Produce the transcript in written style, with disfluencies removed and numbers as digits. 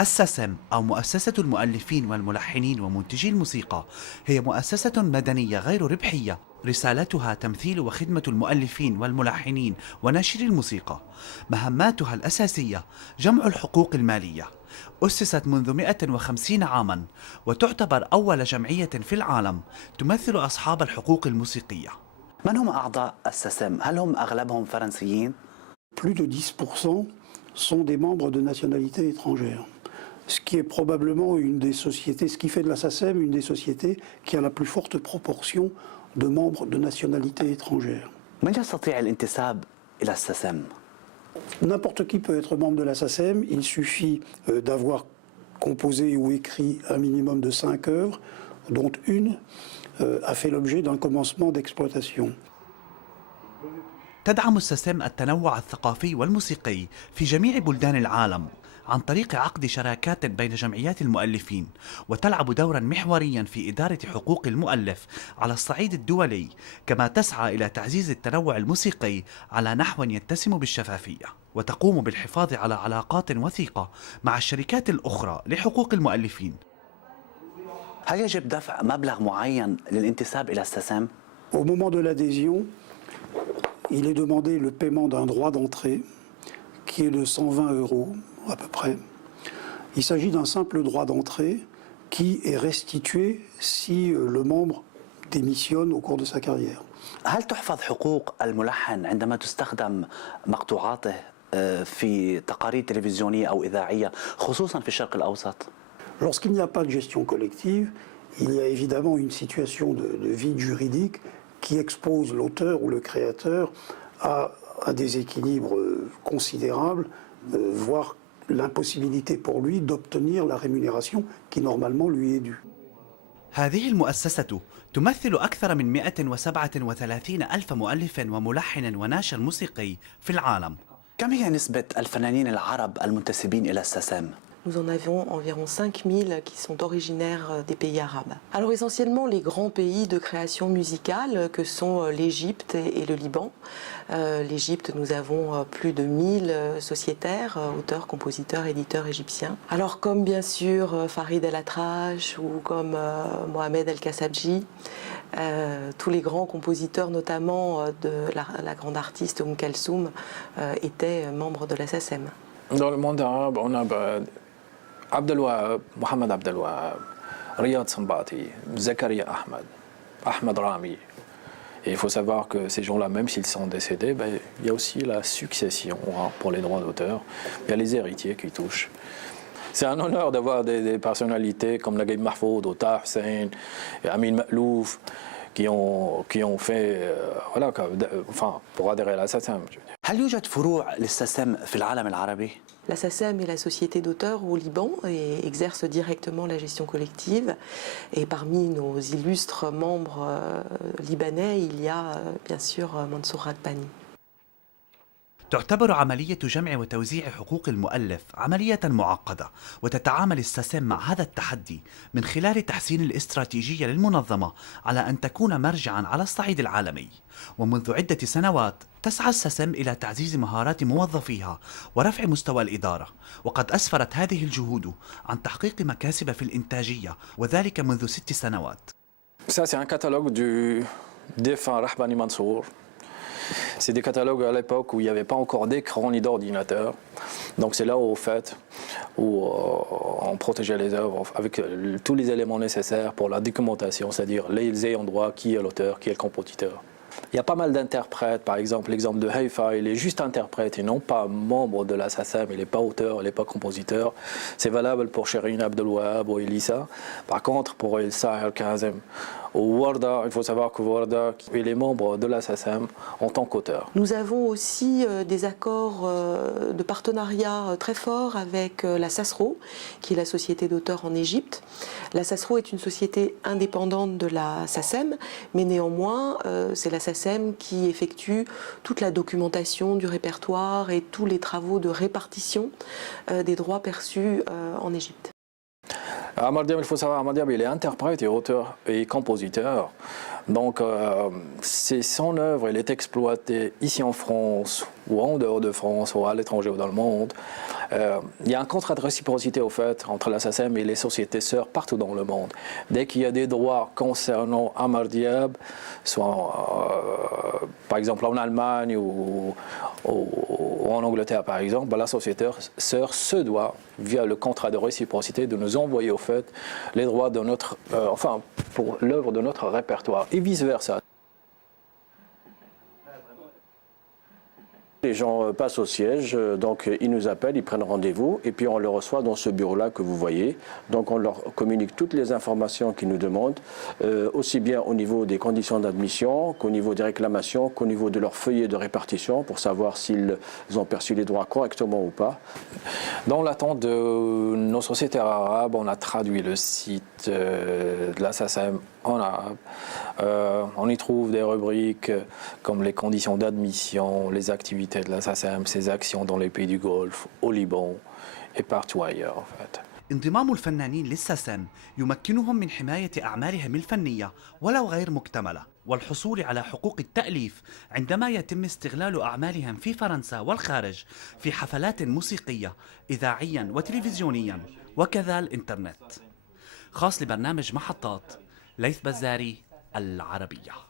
الساسم أو مؤسسة المؤلفين والملحنين ومنتجي الموسيقى هي مؤسسة مدنية غير ربحية رسالتها تمثيل وخدمة المؤلفين والملحنين وناشري الموسيقى. مهماتها الأساسية جمع الحقوق المالية. أسست منذ 150 عاما وتعتبر أول جمعية في العالم تمثل أصحاب الحقوق الموسيقية. من هم أعضاء الساسم؟ هل هم أغلبهم فرنسيين؟ Plus de 10% sont des membres de nationalité étrangère. Ce qui est probablement une des sociétés, ce qui fait de la SACEM une des sociétés qui a la plus forte proportion de membres de nationalité étrangère. من يستطيع الانتساب إلى الساسم؟ N'importe qui peut être membre de la SACEM, il suffit d'avoir composé ou écrit un minimum de 5 œuvres, dont une a fait l'objet d'un commencement d'exploitation. تدعم الساسم التنوع الثقافي والموسيقي في جميع بلدان العالم عن طريق عقد شراكات بين جمعيات المؤلفين، وتلعب دورا محوريا في إدارة حقوق المؤلف على الصعيد الدولي، كما تسعى إلى تعزيز التنوع الموسيقي على نحو يتسم بالشفافية، وتقوم بالحفاظ على علاقات وثيقة مع الشركات الأخرى لحقوق المؤلفين. هل يجب دفع مبلغ معين للانتساب إلى الساسم؟ Au moment de l'adhésion, il est demandé le paiement d'un droit d'entrée qui est de 120 € à peu près. Il s'agit d'un simple droit d'entrée qui est restitué si le membre démissionne au cours de sa carrière. هل تحفظ حقوق الملحن عندما تستخدم مقطوعاته في تقارير تلفزيونية أو إذاعية خصوصا في الشرق الأوسط؟ Lorsqu'il n'y a pas de gestion collective, il y a évidemment une situation de vide juridique qui expose l'auteur ou le créateur à des équilibres considérables, voire l'impossibilité pour lui d'obtenir la rémunération qui normalement lui est due. هذه المؤسسة تمثل أكثر من 137 ألف مؤلف وملحن وناشر موسيقي في العالم. كم هي نسبة الفنانين العرب المنتسبين إلى الساسم؟ Nous en avons environ 5000 qui sont originaires des pays arabes. Alors essentiellement les grands pays de création musicale que sont l'Égypte et le Liban. L'Égypte, nous avons plus de 1000 sociétaires, auteurs, compositeurs, éditeurs égyptiens. Alors comme bien sûr Farid El Atrache ou comme Mohamed El Kassabji, tous les grands compositeurs, notamment de la grande artiste Kalsoum, étaient membres de la SACEM. Dans le monde arabe, on a Abdelwahab, Mohamed Abdelwahab, Riyad Sambati, Zakaria Ahmed, Ahmed Rami. Et il faut savoir que ces gens-là, même s'ils sont décédés, il y a aussi la succession pour les droits d'auteur. Il y a les héritiers qui touchent. C'est un honneur d'avoir des personnalités comme Naguib Mahfoud, Ota Hussein, Amin Malouf, qui ont fait, pour adhérer à la SACEM. هل يوجد فروع للساسم في العالم العربي؟ La SACEM est la société d'auteurs au Liban et exerce directement la gestion collective. Et parmi nos illustres membres libanais, il y a bien sûr Mansour Raghbani. تعتبر عملية جمع وتوزيع حقوق المؤلف عملية معقدة، وتتعامل الساسم مع هذا التحدي من خلال تحسين الاستراتيجية للمنظمة على أن تكون مرجعا على الصعيد العالمي. ومنذ عدة سنوات تسعى الساسم إلى تعزيز مهارات موظفيها ورفع مستوى الإدارة، وقد أسفرت هذه الجهود عن تحقيق مكاسب في الإنتاجية، وذلك منذ 6 سنوات. Ça, c'est un catalogue du défunt Rahbani Mansour. C'est des catalogues à l'époque où il n'y avait pas encore d'écran ni d'ordinateur. Donc c'est là où, on protégeait les œuvres avec tous les éléments nécessaires pour la documentation, c'est-à-dire les ayants droit, qui est l'auteur, qui est le compositeur. Il y a pas mal d'interprètes, par exemple l'exemple de Haifa, il est juste interprète et non pas membre de la SACEM, il n'est pas auteur, il n'est pas compositeur. C'est valable pour Shireen Abdelwahab ou Elissa. Par contre, pour Elsa El-Kazem ou Warda, il faut savoir que Warda est les membres de la SACEM en tant qu'auteur. Nous avons aussi des accords de partenariat très forts avec la SASRO, qui est la société d'auteurs en Égypte. La SASRO est une société indépendante de la SACEM, mais néanmoins, c'est la SACEM qui effectue toute la documentation du répertoire et tous les travaux de répartition des droits perçus en Égypte. Amar Diab, il faut savoir, Amar Diab, il est interprète et auteur et compositeur. Donc, son œuvre, elle est exploitée ici en France, ou en dehors de France, ou à l'étranger, ou dans le monde. Il y a un contrat de réciprocité, au fait, entre la SACEM et les sociétés sœurs partout dans le monde. Dès qu'il y a des droits concernant Amar Diab, soit par exemple en Allemagne ou en Angleterre, par exemple, la société sœur se doit, via le contrat de réciprocité, de nous envoyer, au fait, les droits de notre, pour l'œuvre de notre répertoire, et vice-versa. Les gens passent au siège, donc ils nous appellent, ils prennent rendez-vous et puis on le reçoit dans ce bureau-là que vous voyez. Donc on leur communique toutes les informations qu'ils nous demandent, aussi bien au niveau des conditions d'admission qu'au niveau des réclamations, qu'au niveau de leur feuillet de répartition pour savoir s'ils ont perçu les droits correctement ou pas. Dans l'attente de nos sociétés arabes, on a traduit le site de la SACEM en arabe. On y trouve des rubriques comme les conditions d'admission, les activités de la SACEM, ses actions dans les pays du Golfe, au Liban et partout ailleurs en fait. انضمام الفنانين للساسن يمكنهم من حماية أعمالهم الفنية ولو غير مكتملة والحصول على حقوق التأليف عندما يتم استغلال أعمالهم في فرنسا والخارج في حفلات موسيقية إذاعيا وتلفزيونيا وكذا الإنترنت. خاص لبرنامج محطات، ليث بزاري، العربية.